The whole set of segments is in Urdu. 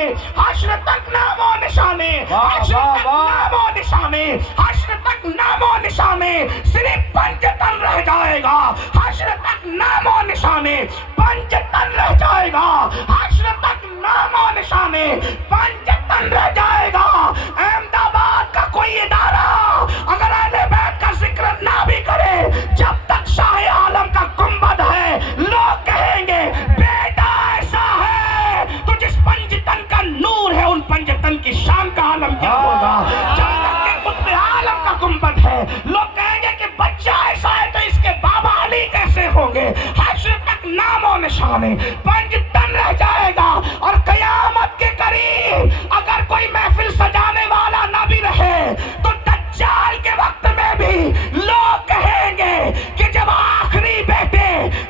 نشانے، حشر تک نام و نشانے، حشر تک نام و نشانے، حشر تک نام و نشانے، صرف پنج تن رہ جائے گا، حشر تک نام و نشانے، پنج تن رہ جائے گا، حشر تک نام و نشانے، پنج تن رہ جائے گا۔ احمد آباد کا کوئی ادارہ اگر اہل بیت کا ذکر نہ بھی کرے، جب تک شاہ عالم کا گنبد ہے، لوگ کہیں گے بیٹا ایسا ہے تو جس پنج تن کا نور ہے ان پنج تن کی شان کا عالم کیا ہوگا۔ جب تک کہ قطب عالم کا گنبد ہے، لوگ کہیں گے کہ بچہ ایسا ہے تو اس کے بابا علی کیسے ہوں گے۔ حشر تک نام و نشانے، پنج تن رہ جائے گا، اور قیامت کے قریب اگر کوئی محفل سجانے والا نہ بھی رہے تو دجال کے وقت میں بھی لوگ کہیں گے کہ جب آخری بیٹے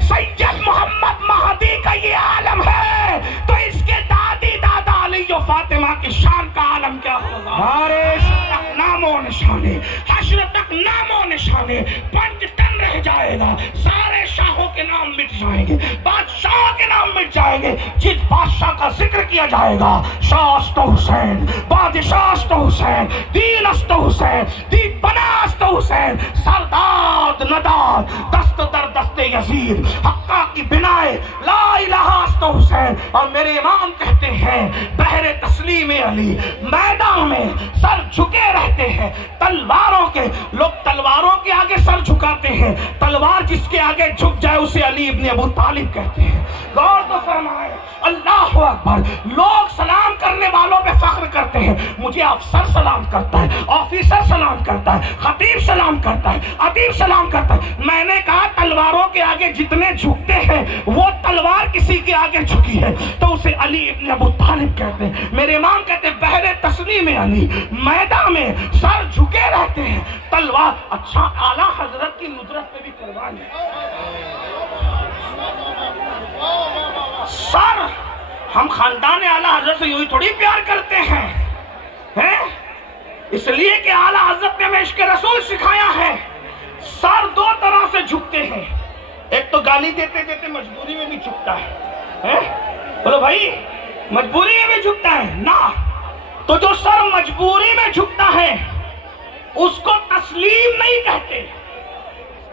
سید محمد مہدی کا یہ عالم ہے تو اس کے دادی دادا علی و فاطمہ کی شان کا عالم کیا ہوگا۔ حشر تک نام و نشانے، حشر تک نام و نشانے، پنج تن رہ جائے گا، سارے شاہوں کے نام مٹ جائیں گے، بادشاہوں کے نام مٹ جائیں گے۔ جس بادشاہ کا ذکر کیا جائے گا، شاہ است حسین، بادشاہ است حسین، دین است حسین، دین بنا است حسین، سرداد نداد دست در دست یزید، حقہ کی بنائے لا الہ است حسین۔ اور میرے امام کہتے ہیں بحر تسلیم علی، میدان میں سر جھکے رہتے ہیں، تلواروں کے لوگ تلواروں کے آگے سر جھکاتے ہیں، تلوار جس کے آگے جھک جائے اسے علی ابن ابو طالب کہتے ہیں۔ غور تو فرمائے، اللہ اکبر۔ لوگ سلام کرنے والوں پہ فخر کرتے ہیں، مجھے افسر سلام کرتا ہے، آفیسر سلام کرتا ہے، خطیب سلام کرتا ہے، ادیب سلام کرتا ہے۔ میں نے کہا تلواروں کے آگے جتنے جھکتے ہیں وہ تلوار کسی کے آگے جھکی ہے تو اسے علی ابن ابو طالب کہتے ہیں۔ میرے امام کہتے ہیں بحر تسلیم علی، میدان میں سر جھکے رہتے ہیں، تلوار۔ اچھا اعلیٰ حضرت کی ندرت پہ بھی قربان ہے سر۔ ہم خاندان اعلیٰ حضرت سے یوں ہی تھوڑی پیار کرتے ہیں، اس لیے کہ اعلیٰ حضرت نے ہمیں عشق رسول سکھایا ہے۔ سر دو طرح سے جھکتے ہیں، ایک تو گالی دیتے دیتے مجبوری میں بھی جھکتا ہے، بولو بھائی مجبوری میں بھی جھکتا ہے نا، تو جو سر مجبوری میں جھکتا ہے اس کو تسلیم نہیں کہتے۔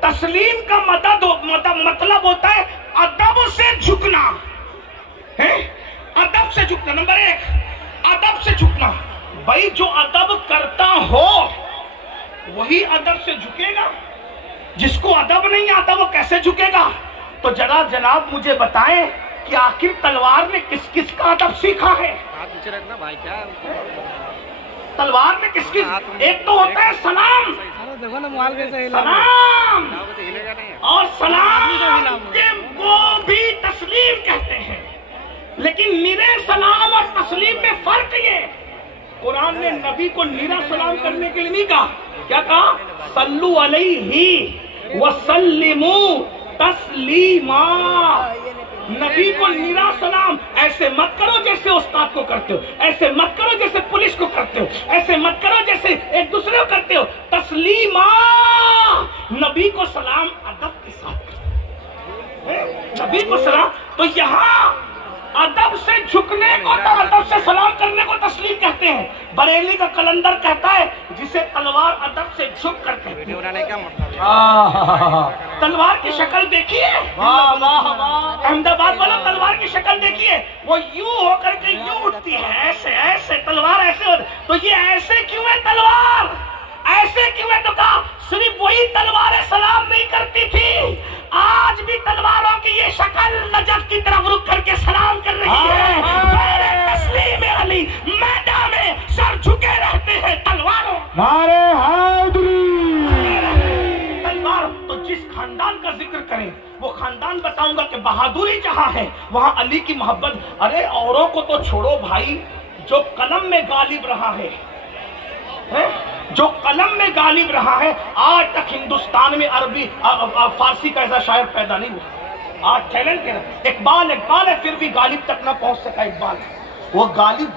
تسلیم کا مطلب ہوتا ہے ادب سے جھکنا، ادب سے جھکنا۔ نمبر ایک، ادب سے جھکنا۔ بھائی جو ادب کرتا ہو وہی ادب سے جھکے گا، جس کو ادب نہیں آتا وہ کیسے جھکے گا؟ تو جناب مجھے بتائیں کہ آخر تلوار نے کس کس کا ادب سیکھا ہے؟ تلوار میں کس کس، ایک تو ہوتا ہے سلام، سلام اور سلام کو بھی تسلیم کہتے ہیں، لیکن نرے سلام اور تسلیم میں فرق یہ، قرآن نے نبی کو نرا سلام کرنے کے لیے نہیں کہا، کیا کہا؟ صلو علیہ وسلموا تسلیما۔ نبی کو نرا سلام ایسے مت کرو جیسے استاد کو کرتے ہو، ایسے مت کرو جیسے پولیس کو کرتے ہو، ایسے مت کرو جیسے ایک دوسرے کو کرتے ہو، تسلیما۔ نبی کو سلام ادب کے ساتھ کرتے، نبی کو سلام۔ تو یہاں ادب سے جھکنے کو تو ادب سے سلام کرنے کو تسلیم کہتے ہیں۔ بریلی کا کلندر کہتا ہے جسے تلوار ادب سے جھک کر کہتے ہیں۔ تلوار کی شکل دیکھیے، احمد آباد والا تلوار کی شکل دیکھیے، وہ یوں ہو کر کے یوں اٹھتی ہے، ایسے ایسے تلوار ایسے ہوتی، تو یہ ایسے کیوں ہے تلوار؟ ایسے کیوں ہے؟ تو کہا صرف وہی تلواریں سلام نہیں کرتی تھی، آج بھی تلواروں کی یہ شکل نجف کی طرف رک کر کے سلام کر رہی ہے۔ بحر تسلیم علی، میدان میں سر جھکے رہتے ہیں تلواروں۔ نعرہ حیدری۔ تلوار تو جس خاندان کا ذکر کریں وہ خاندان بتاؤں گا کہ بہادری جہاں ہے وہاں علی کی محبت۔ ارے اوروں کو تو چھوڑو بھائی، جو قلم میں غالب رہا ہے، جو قلم میں غالب رہا ہے، آج تک ہندوستان میں عربی فارسی کا ایسا شاعر پیدا نہیں ہوا۔ آج چیلنج کر اقبال ہے پھر بھی غالب تک نہ پہنچ سکا اقبال۔ وہ غالب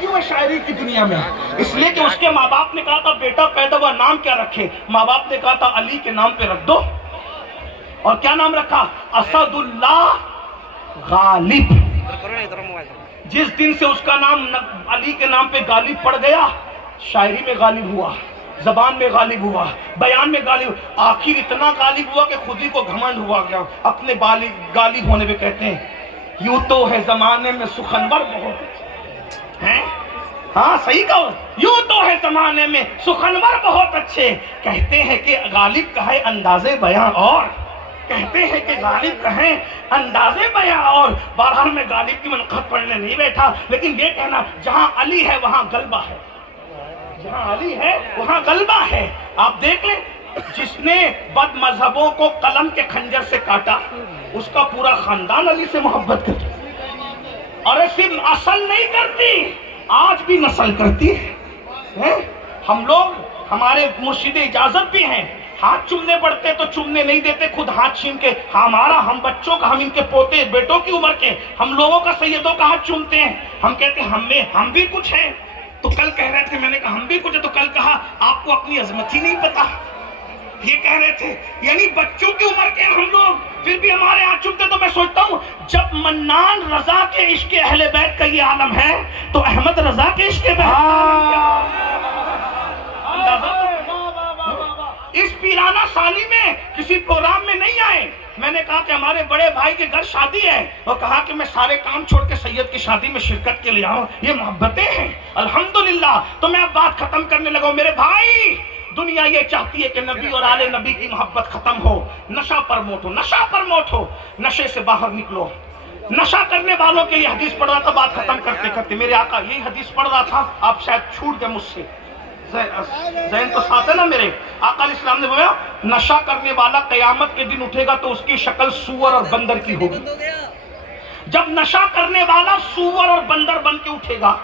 کیوں ہے شاعری کی دنیا میں؟ اس لیے کہ اس کے ماں باپ نے کہا تھا بیٹا پیدا ہوا نام کیا رکھے؟ ماں باپ نے کہا تھا علی کے نام پہ رکھ دو، اور کیا نام رکھا؟ اسد اللہ غالب۔ جس دن سے اس کا نام علی کے نام پہ غالب پڑ گیا، شاعری میں غالب ہوا، زبان میں غالب ہوا، بیان میں غالب، آخر اتنا غالب ہوا کہ خود ہی کو گھمنڈ ہوا گیا اپنے غالب ہونے پہ۔ کہتے ہیں یوں تو ہے زمانے میں سخنور بہت ہیں، ہاں صحیح کہو، یوں تو ہے زمانے میں سخنور بہت اچھے، کہتے ہیں کہ غالب کا ہے انداز بیان اور، کہتے ہیں کہ غالب کا ہے انداز بیان اور۔ بہرحال میں غالب کی منقبت پڑھنے نہیں بیٹھا، لیکن یہ کہنا جہاں علی ہے وہاں غلبہ ہے، جہاں علی ہے وہاں غلبہ ہے۔ آپ دیکھ لیں، جس نے بد مذہبوں کو قلم کے خنجر سے کاٹا، اس کا پورا خاندان علی سے محبت کرتا، اور صرف اصل نہیں کرتی، آج بھی نسل کرتی ہے۔ ہم لوگ، ہمارے مرشد اجازت بھی ہیں، ہاتھ چومنے پڑتے تو چومنے نہیں دیتے، خود ہاتھ چھین کے، ہمارا، ہم بچوں کا، ہم ان کے پوتے بیٹوں کی عمر کے، ہم لوگوں کا سیدوں کا ہاتھ چومتے ہیں، ہم کہتے ہیں ہم بھی کچھ ہیں۔ تو کل کہہ رہے تھے، میں نے کہا ہم بھی کچھ ہے، تو کل کہا آپ کو اپنی عظمت ہی نہیں پتا، یہ کہہ رہے تھے، یعنی بچوں کی عمر کے ہم لوگ، پھر بھی ہمارے ہاتھ چومتے۔ تو میں سوچتا ہوں جب منان رضا کے عشق اہل بیت کا یہ عالم ہے تو احمد رضا کے عشق بیت اس پیرانہ سالی میں کسی پروگرام میں نہیں آئے۔ میں نے کہا کہ ہمارے بڑے بھائی کے گھر شادی ہے، اور کہا کہ میں سارے کام چھوڑ کے سید کی شادی میں شرکت کے لیے آؤں، یہ محبتیں ہیں الحمدللہ۔ تو میں اب بات ختم کرنے لگا ہوں۔ میرے بھائی، دنیا یہ چاہتی ہے کہ نبی اور آل نبی کی محبت ختم ہو، نشہ پرموٹ ہو، نشہ پرموٹ ہو، نشے سے باہر نکلو۔ نشہ کرنے والوں کے لیے حدیث پڑھ رہا تھا، بات ختم کرتے کرتے، میرے آقا یہی حدیث پڑھ رہا تھا، آپ شاید چھوٹ گئے مجھ سے، ذہن تو ساتھ ہے نا میرے۔ آقا علیہ السلام نے بولا نشہ کرنے والا قیامت کے دن اٹھے گا تو اس کی شکل سور اور بندر کی ہوگی۔ جب نشہ کرنے والا سور اور بندر بن کے اٹھے گا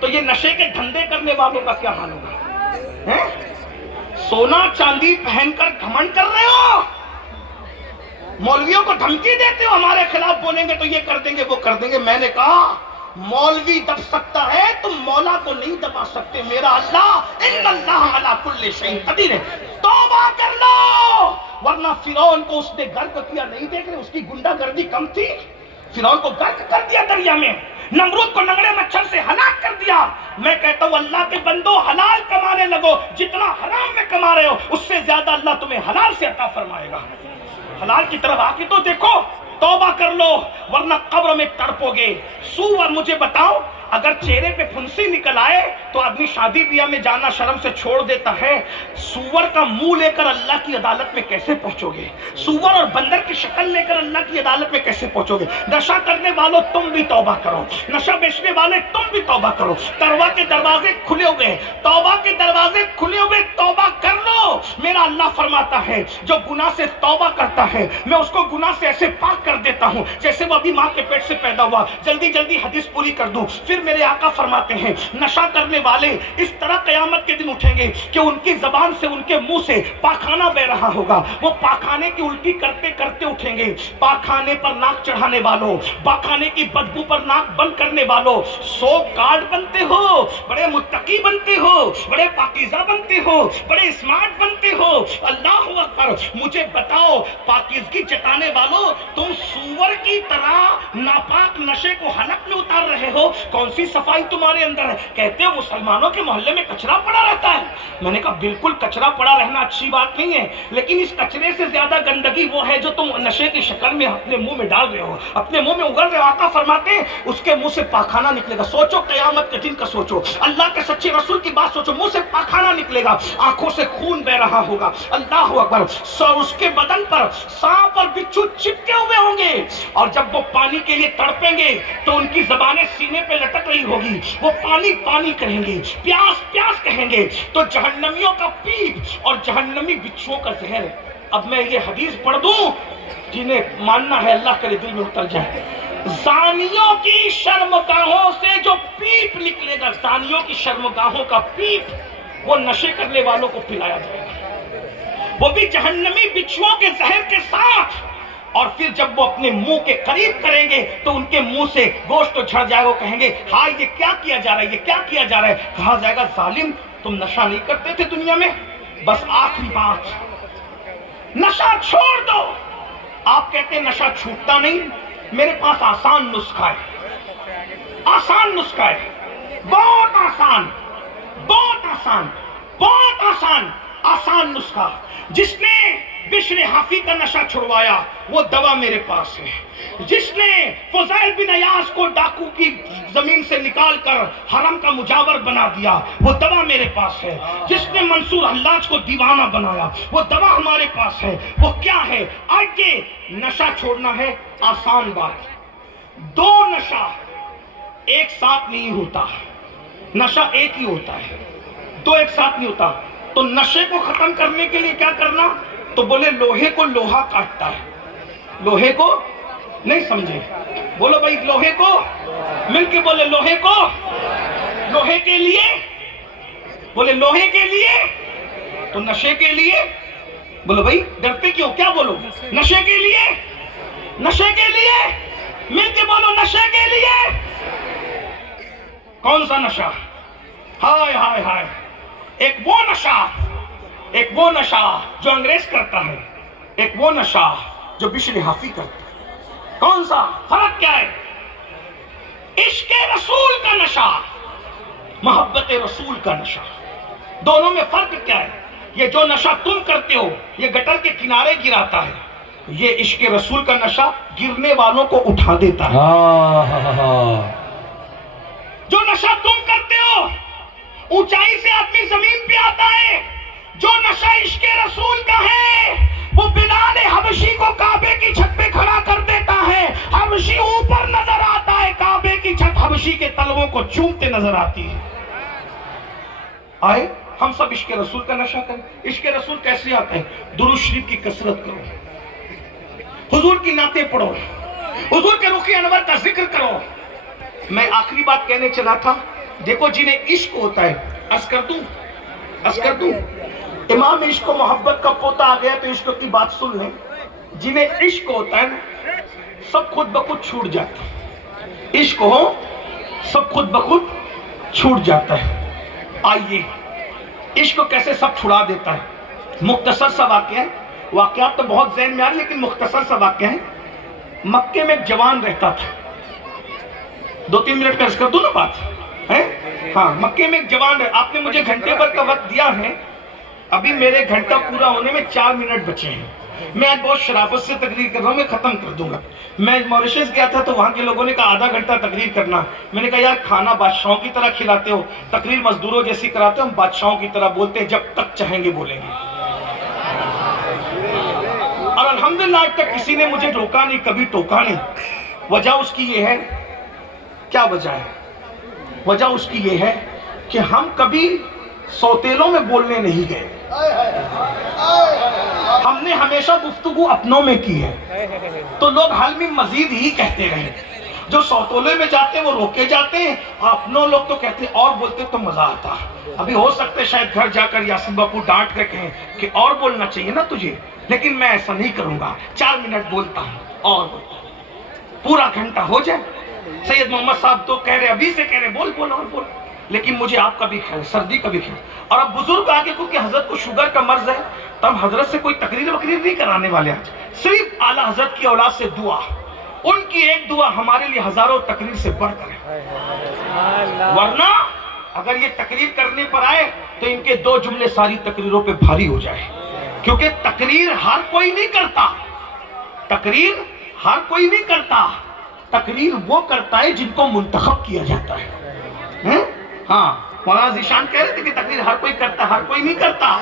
تو یہ نشے کے دھندے کرنے والوں کا کیا حال ہوگا؟ سونا چاندی پہن کر گھمنڈ کر رہے ہو، مولویوں کو دھمکی دیتے ہو ہمارے خلاف بولیں گے تو یہ کر دیں گے وہ کر دیں گے۔ میں نے کہا مولوی دب سکتا ہے تم مولا کو نہیں دبا سکتے، میرا اللہ ان اللہ علی کل شیء قدیر ہے۔ توبہ کر لو، ورنہ فرعون کو اس نے غرق کیا، نہیں دیکھ رہے اس کی گنڈا گردی کم تھی؟ فرعون کو غرق کر دیا دریا میں، نمرود کو لنگڑے مچھر سے ہلاک کر دیا۔ میں کہتا ہوں اللہ کے بندو حلال کمانے لگو، جتنا حرام میں کما رہے ہو اس سے زیادہ اللہ تمہیں حلال سے عطا فرمائے گا۔ حلال کی طرف آ کے تو دیکھو، توبہ کر لو ورنہ قبر میں تڑپو گے۔ سور مجھے بتاؤ، اگر چہرے پہ پھنسی نکل آئے تو آدمی شادی بیاہ میں جانا شرم سے چھوڑ دیتا ہے، سور کا منہ لے کر اللہ کی عدالت میں کیسے پہنچو گے؟ سور اور بندر کی شکل لے کر اللہ کی عدالت میں کیسے پہنچو گے؟ نشہ کرنے والوں تم بھی توبہ کرو، نشہ بیچنے والے تم بھی توبہ کرو، توبہ کے دروازے کھلے ہوئے، توبہ کے دروازے کھلے ہوئے، توبہ کر لو۔ میرا اللہ فرماتا ہے جو گناہ سے توبہ کرتا ہے میں اس کو گناہ سے ایسے پاک کر دیتا ہوں جیسے وہ ابھی ماں کے پیٹ سے پیدا ہوا۔ جلدی جلدی حدیث پوری کر دوں۔ پھر میرے آقا فرماتے ہیں نشہ کرنے والے اس طرح قیامت کے دن اٹھیں گے کہ ان کی زبان سے، ان کے منہ سے پاخانہ بہ رہا ہوگا، وہ پاخانے کی الٹی کرتے کرتے اٹھیں گے۔ پاخانے پر ناک چڑھانے والوں، پاخانے کی بدبو پر ناک بند کرنے والوں، 100 کارڈ بنتے ہو، بڑے متقی بنتے ہو، بڑے پاکیزہ بنتے ہو، بڑے اسمارٹ بنتے ہو، اللہ اکبر۔ مجھے بتاؤ پاکیزگی جتانے والوں، تم سور کی طرح ناپاک نشے کو حلق میں اتار رہے ہو، کون سی صفائی تمہارے اندر ہے؟ کہتے ہو مسلمانوں کے محلے میں کچرا پڑا رہتا ہے۔ میں نے کہا بالکل کچرا پڑا رہنا اچھی بات نہیں ہے، لیکن اس کچرے سے زیادہ گندگی وہ ہے جو تم نشے کی شکل میں اپنے منہ میں ڈال رہے ہو، اپنے منہ میں اگل رہے ہو۔ آقا فرماتے ہیں اس کے منہ سے پاخانہ نکلے گا۔ سوچو قیامت کے دن کا، سوچو اللہ کے سچے رسول کی بات سوچو، منہ سے پاخانہ نکلے گا، آنکھوں سے خون بہ رہا ہوگا، اللہ اکبر۔ اس کے بدن پر سانپ اور بچھو چپکے ہوئے ہوں گے، اور جب وہ پانی کے لیے تڑپیں گے تو ان کی زبانیں سینے پہ لٹک رہی ہوگی، وہ پانی پانی کہیں گے، پیاس پیاس کہیں گے، تو جہنمیوں کا پیپ اور جہنمی بچھوؤں کا زہر۔ اب میں یہ حدیث پڑھ دوں، جنہیں ماننا ہے اللہ کرے دل میں اتر جائے۔ زانیوں کی شرمگاہوں سے جو پیپ نکلے گا، زانیوں کی شرمگاہوں کا پیپ، وہ نشے کرنے والوں کو پلایا جائے گا، وہ بھی جہنمی بچھوؤں کے زہر کے ساتھ۔ اور پھر جب وہ اپنے منہ کے قریب کریں گے تو ان کے منہ سے گوشت تو جھڑ جائے گا، وہ کہیں گے ہاں یہ کیا کیا جا رہا ہے، یہ کیا کیا جا رہا ہے؟ کہا جائے گا ظالم تم نشہ نہیں کرتے تھے دنیا میں؟ بس آخری بات، نشہ چھوڑ دو۔ آپ کہتے ہیں نشہ چھوٹتا نہیں، میرے پاس آسان نسخہ ہے، آسان نسخہ ہے، بہت آسان، بہت آسان، بہت آسان، آسان نسخہ۔ جس نے بشر حافی کا نشہ چھڑوایا وہ دوا میرے پاس ہے۔ جس نے فضیل بن عیاض کو ڈاکو کی زمین سے نکال کر حرم کا مجاور بنا دیا وہ دوا میرے پاس ہے۔ جس نے منصور حلاج کو دیوانہ بنایا وہ دوا ہمارے پاس ہے۔ وہ کیا ہے؟ آج یہ نشہ چھوڑنا ہے آسان بات۔ دو نشہ ایک ساتھ نہیں ہوتا، نشہ ایک ہی ہوتا ہے، دو ایک ساتھ نہیں ہوتا۔ تو نشے کو ختم کرنے کے لیے کیا کرنا؟ تو بولے لوہے کو لوہا کاٹتا ہے۔ لوہے کو نہیں سمجھے؟ بولو بھائی لوہے کو، مل کے بولے لوہے کو، لوہے کے لیے، بولے لوہے کے لیے، تو نشے کے لیے بولو بھائی، ڈرتے کیوں؟ کیا بولو؟ نشے کے لیے، نشے کے لیے، مل کے بولو نشے کے لیے۔ کون سا نشہ؟ ہائے ہائے ہائے، ایک وہ نشہ، ایک وہ نشہ جو انگریز کرتا ہے، ایک وہ نشہ جو بشر حافی کرتا ہے۔ کون سا؟ فرق کیا ہے؟ عشق رسول کا نشہ، محبت رسول کا نشہ، دونوں میں فرق کیا ہے؟ یہ جو نشہ تم کرتے ہو یہ گٹر کے کنارے گراتا ہے، یہ عشق رسول کا نشہ گرنے والوں کو اٹھا دیتا ہے۔ جو نشہ تم کرتے ہو اونچائی سے آدمی زمین پہ آتا ہے، جو نشہ عشق رسول کا ہے وہ بلال حبشی کو کعبے کی چھت پہ کھڑا کر دیتا ہے، حبشی اوپر نظر آتا ہے، کعبے کی چھت حبشی کے تلووں کو چومتے نظر آتی ہے۔ آئے ہم سب عشق رسول کا نشہ کریں۔ عشق رسول کیسے آتا ہے؟ درود شریف کی کثرت کرو، حضور کی نعتیں پڑھو، حضور کے رخ انور کا ذکر کرو۔ میں آخری بات کہنے چلا تھا، دیکھو جنہیں عشق ہوتا ہے، عرض کر دوں، امام عشق و محبت کا پوتا آ گیا تو عشق کی بات سن لیں۔ جنہیں عشق ہوتا ہے نا سب خود بخود چھوٹ جاتا ہے، عشق ہو سب خود بخود چھوٹ جاتا ہے۔ آئیے عشق کو کیسے سب چھڑا دیتا ہے، مختصر سا واقعہ ہے، واقعات تو بہت ذہن میں آ رہی لیکن مختصر سا واقعہ ہے۔ مکے میں ایک جوان رہتا تھا، 2-3 منٹ کا عرض کر دوں نا بات ہے۔ ہاں مکے میں ایک جوان ہے، آپ نے مجھے گھنٹے بھر کا وقت دیا ہے، ابھی میرے گھنٹہ پورا ہونے میں 4 منٹ بچے ہیں۔ میں آج بہت شرافت سے تقریر کر رہا ہوں، میں ختم کر دوں گا۔ میں موریشس گیا تھا تو وہاں کے لوگوں نے کہا آدھا گھنٹہ تقریر کرنا، میں نے کہا یار کھانا بادشاہوں کی طرح کھلاتے ہو، تقریر مزدوروں جیسی کراتے ہو، ہم بادشاہوں کی طرح بولتے ہیں، جب تک چاہیں گے بولیں گے۔ اور الحمدللہ آج تک کسی نے مجھے روکا نہیں، کبھی ٹوکا نہیں۔ وجہ اس کی یہ ہے، کیا وجہ ہے؟ وجہ اس کی یہ ہے کہ ہم کبھی سوتیلوں میں بولنے نہیں گئے، ہم نے ہمیشہ گفتگو اپنوں میں کی ہے، تو لوگ حل میں مزید ہی کہتے رہے۔ جو سوتولے میں جاتے ہیں وہ روکے جاتے ہیں، اپنوں لوگ تو کہتے ہیں اور بولتے تو مزہ آتا۔ ابھی ہو سکتا ہے شاید گھر جا کر یاسین باپو ڈانٹ کر کہیں کہ اور بولنا چاہیے نا تجھے، لیکن میں ایسا نہیں کروں گا، 4 منٹ بولتا ہوں اور بولتا ہوں، پورا گھنٹہ ہو جائے۔ سید محمد صاحب تو کہہ رہے، ابھی سے کہہ رہے بول بول اور بول، لیکن مجھے آپ کا بھی خیال، سردی کا بھی خیال۔ اور اب بزرگ آگے کیونکہ حضرت کو شوگر کا مرض ہے تو ہم حضرت سے کوئی تقریر وقریر نہیں کرانے والے آج، صرف اعلیٰ حضرت کی اولاد سے دعا، ان کی ایک دعا ہمارے لیے ہزاروں تقریر سے بڑھ کر ہے۔ ورنہ اگر یہ تقریر کرنے پر آئے تو ان کے 2 جملے ساری تقریروں پہ بھاری ہو جائے، کیونکہ تقریر ہر کوئی نہیں کرتا، تقریر ہر کوئی نہیں کرتا، تقریر وہ کرتا ہے جن کو منتخب کیا جاتا ہے۔ ہاں مولانا ذیشان کہہ رہے تھے کہ تقریر ہر کوئی کرتا، ہر کوئی نہیں کرتا،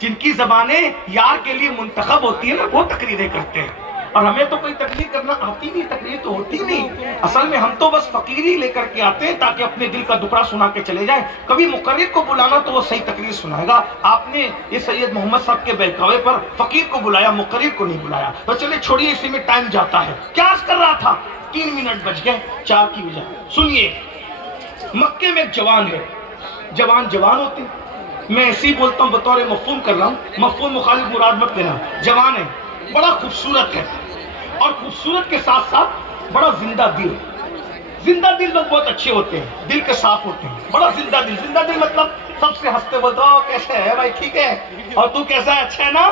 جن کی زبانیں یار کے لیے منتخب ہوتی ہیں نا وہ تقریریں کرتے ہیں۔ اور ہمیں تو کوئی تقریر کرنا آتی نہیں، تقریر تو ہوتی نہیں، اصل میں ہم تو بس فقیری لے کر کے آتے ہیں تاکہ اپنے دل کا دکڑا سنا کے چلے جائیں۔ کبھی مقرر کو بلانا تو وہ صحیح تقریر سنائے گا، آپ نے یہ سید محمد صاحب کے بہکاوے پر فقیر کو بلایا، مقرر کو نہیں بلایا، تو چلے چھوڑیے، اسی میں ٹائم جاتا ہے۔ کیا عرض کر رہا تھا؟ 3 منٹ بچ گئے 4 کی وجہ۔ سنیے، مکے میں ایک جوان ہے، جوان ہوتے ہیں، میں ایسے ہی بولتا ہوں بطور مفہوم کر رہا ہوں، مفہوم مخالف مراد مت لینا، جوان ہے، بڑا خوبصورت ہے، اور خوبصورت کے ساتھ ساتھ بڑا زندہ دل۔ زندہ دل لوگ بہت اچھے ہوتے ہیں، دل کے صاف ہوتے ہیں، بڑا زندہ دل مطلب سب سے ہنستے بولتا ہو کیسے ہے بھائی، ٹھیک ہے، اور تو کیسا ہے، اچھا ہے نا،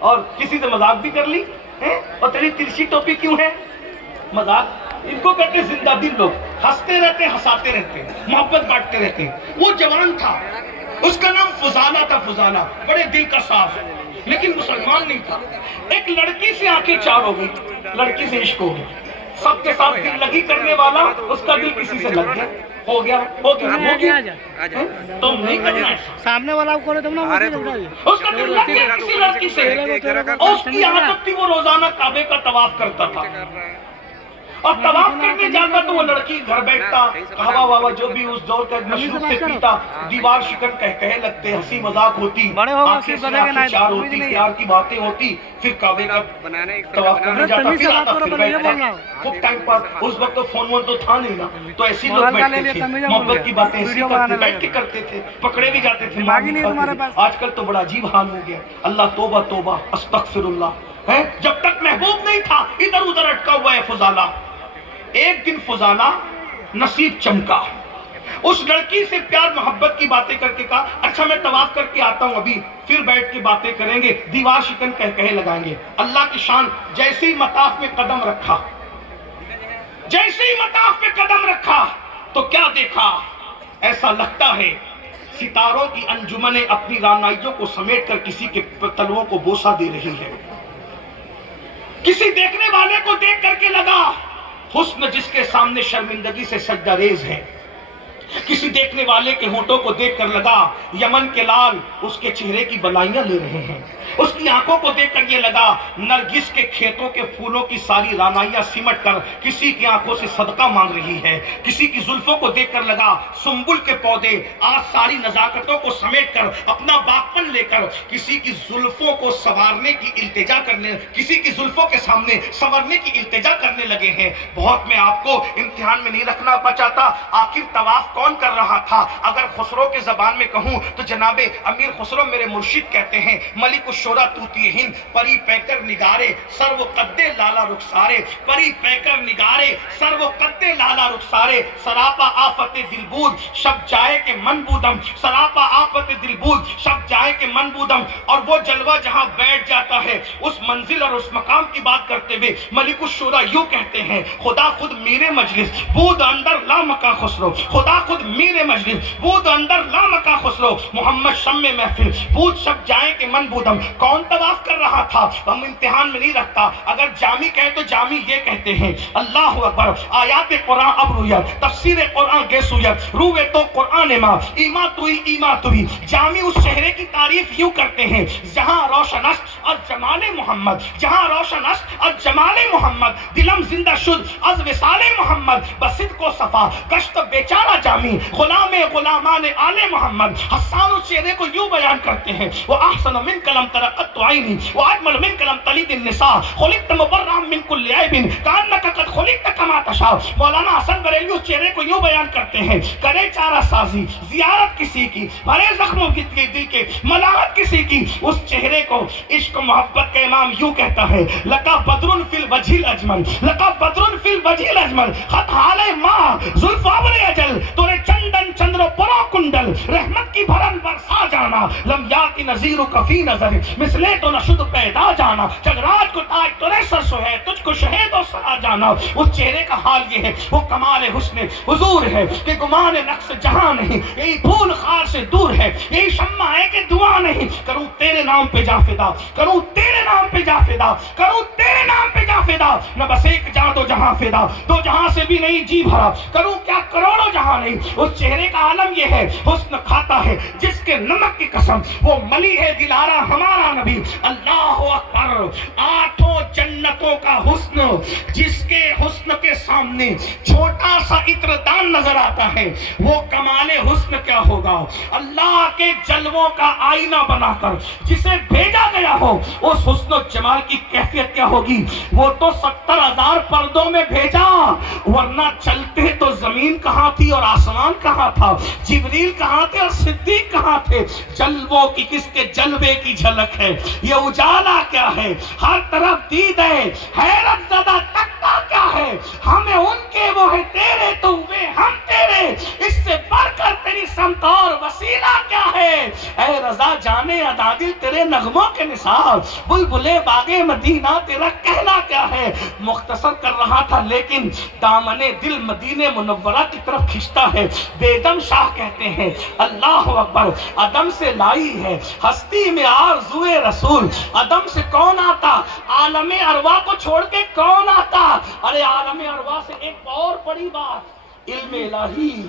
اور کسی سے مذاق بھی کر لی، اور تیری ترچھی ٹوپی کیوں ہے، مذاق، ان کو کہتے ہیں زندہ دل لوگ۔ ہنستے رہتے ہنساتے رہتے محبت بانٹتے رہتے. وہ جوان تھا, اس کا نام فضالہ تھا. فضالہ بڑے دل کا صاف, لیکن مسلمان نہیں تھا. ایک لڑکی سے آنکھیں چار ہو گئی, لڑکی سے عشق ہو گیا. سب کے ساتھ دل لگی کرنے والا, اس کا دل کسی سے لگ گیا. ہو گیا تم نہیں کرنا سامنے والا کو تم نا اس کا دل لگ گیا کسی لڑکی سے. اس کی عادت تھی وہ روزانہ کعبے کا طواف کرتا تھا, اور طواف کرنے جاتا تو وہ لڑکی گھر بیٹھتا, کہوا واوا جو بھی اس دور کا مشروب سے پیتا, دیوار شکن کہے لگتے, ہنسی مذاق ہوتی, آنکھیں سے آنکھیں چار ہوتی, پیار کی باتیں ہوتی. پھر کعبے کا طواف کرنے جاتا, پھر آتا, پھر بیٹھتا. خوب ٹائم پاس. اس وقت تو فون وون تو تھا نہیں نا, تو ایسی لوگ بیٹھتے تھے, محبت کی باتیں ایسی کرتے, بیٹھ کے کرتے تھے, پکڑے بھی جاتے تھے. آج کل تو بڑا عجیب حال ہو گیا. اللہ توبہ توبہ استغفر اللہ. جب تک محبوب نہیں تھا ادھر ادھر اٹکا ہوا ہے فضالہ. ایک دن فضالہ نصیب چمکا, اس لڑکی سے پیار محبت کی باتیں کر کے کہا اچھا میں طواف کر کے آتا ہوں, ابھی پھر بیٹھ کے باتیں کریں گے, دیوار شکن کہے لگائیں گے. اللہ کی شان, جیسے ہی مطاف میں قدم رکھا, جیسے ہی مطاف میں قدم رکھا تو کیا دیکھا, ایسا لگتا ہے ستاروں کی انجمنیں اپنی رانائیوں کو سمیٹ کر کسی کے تلووں کو بوسہ دے رہی ہے. کسی دیکھنے والے کو دیکھ کر کے لگا حسن جس کے سامنے شرمندگی سے سجدہ ریز ہے. کسی دیکھنے والے کے ہونٹوں کو دیکھ کر لگا یمن کے لال اس کے چہرے کی بلائیاں لے رہے ہیں. اس کی آنکھوں کو دیکھ کر یہ لگا نرگس کے کھیتوں کے پھولوں کی ساری رانائیاں سمٹ کر کسی کی آنکھوں سے صدقہ مانگ رہی ہے. کسی کی زلفوں کو دیکھ کر لگا سنبل کے پودے آج ساری نزاکتوں کو سمیٹ کر اپنا باغپن لے کر کسی کی زلفوں کو سنوارنے کی التجا کرنے, کسی کی زلفوں کے سامنے سنورنے کی التجا کرنے لگے ہیں. بہت میں آپ کو امتحان میں نہیں رکھنا چاہتا. آخر طواف کون کر رہا تھا؟ اگر خسرو کے زبان میں کہوں تو جناب امیر خسرو میرے مرشد کہتے ہیں ملک الشورا طوطی ہند پری پیکر نگارے سرو قد لالا رخسارے, پری پیکر نگارے سرو قد لالا رخسارے, سراپا آفت دلبود شب جائے کے من بودم, سراپا آفت دلبود شب جائے کے من بودم. اور وہ جلوہ جہاں بیٹھ جاتا ہے اس منزل اور اس مقام کی بات کرتے ہوئے ملک الشورا یوں کہتے ہیں خدا خود میرے مجلس بود اندر لامکا خسرو, خدا خود میرے مجلس بود اندر لامکا خسرو, محمد شم محفل بود شب جائے کے من بودم. کون طواف کر رہا تھا ہم امتحان میں نہیں رکھتا. اگر جامی کہیں تو جامی یہ کہتے ہیں اللہ اکبر آیات قرآن اب رویت تفسیر قرآن گے سویت روے تو قرآن ماں ایما توئی ایما توئی. جامی اس چہرے کی تعریف یوں کرتے ہیں جہاں روشن است اور جمال محمد, جہاں روشن است اور جمال محمد, دلم زندہ شد از وصال محمد, بصدق و صفا گشت بیچارہ جامی غلام غلامان آل محمد. حسان اس چہرے کو یوں بیان کرتے ہیں وہ احسن من کلم ترقت عینی واجمل من کلم تلید النساء خلقت مبرئا من کل عیب کانک قد خلقت کما تشاء. مولانا حسن بریلوی اس چہرے کو یوں بیان کرتے ہیں کرے چارہ سازی زیارت کسی کی, بھرے زخموں کی دل کے ملاحت کسی کی. اس چہرے کو عشق و محبت کا امام یوں کہتا ہے لقا بدر فی الوجہ الاجمل, لقا بدر فی الوجہ الاجمل خط حال ماں زلفاور اجل تورے چندن چندر پرو کنڈل رحمت کی بھرن برسا جانا لم یاتی نظیر کفی نظر مثلے تو نشد پیدا جانا جگراج کو تاج تورے سر سو ہے تجھ کو شہید و سرا جانا. اس چہرے کا حال یہ ہے وہ کمال حسن حضور ہے کہ گمان نقص جہاں نہیں, یہی پھول خار سے دور ہے, یہی شمع ہے کہ دعا نہیں. کروں تیرے نام پہ جا فدا, کروں تیرے نام پہ جا فدا, کروں تیرے نام پہ جا فدا. نہ بس ایک جہاں دو جہاں فدا, دو جہاں سے بھی نہیں جی بھرا, کروں کیا کروڑوں جہاں نہیں. اس چہرے کا عالم یہ ہے حسن کھاتا ہے جس کے نمک کی قسم, وہ ملی ہے دلارا ہمارا نبی. اللہ اکبر, آٹھوں جنتوں کا حسن جس کے حسن کے سامنے چھوٹا سا عطر دان نظر آتا ہے وہ کمال حسن کیا ہوگا. اللہ کے جلووں کا آئینہ بنا کر جسے بھیجا گیا ہو اس حسن و جمال کی کیفیت کیا ہوگی. وہ تو 70,000 پردوں میں بھیجا, ورنہ چلتے تو زمین کہاں تھی اور آسمان کہاں تھا, جبریل کہاں تھے اور صدیق کہاں تھے. جلووں کی کس کے جلوے کی جھلک ہے, یہ اجالا کیا ہے, ہر طرف دید ہے, حیرت زدہ تکتا کیا ہے. ہمیں ان کے وہ ہے تیرے تو ہوئے ہم تیرے, اس سے بڑھ کر تیری سمت اور وسیلہ کیا ہے. اے رضا جانے ادادل تیرے نغموں کے نثار، بلبلے باغ مدینہ تیرا کہنا کیا ہے. مختصر کر رہا تھا لیکن دامن دل مدینہ منورہ کی طرف کھنچتا ہے. بیدم شاہ کہتے ہیں اللہ اکبر، عدم سے لائی ہے ہستی میں آرزوئے رسول. عدم سے کون آتا؟ عالم ارواح کو چھوڑ کے کون آتا؟ ارے عالم ارواح سے ایک اور بڑی بات، علم الہی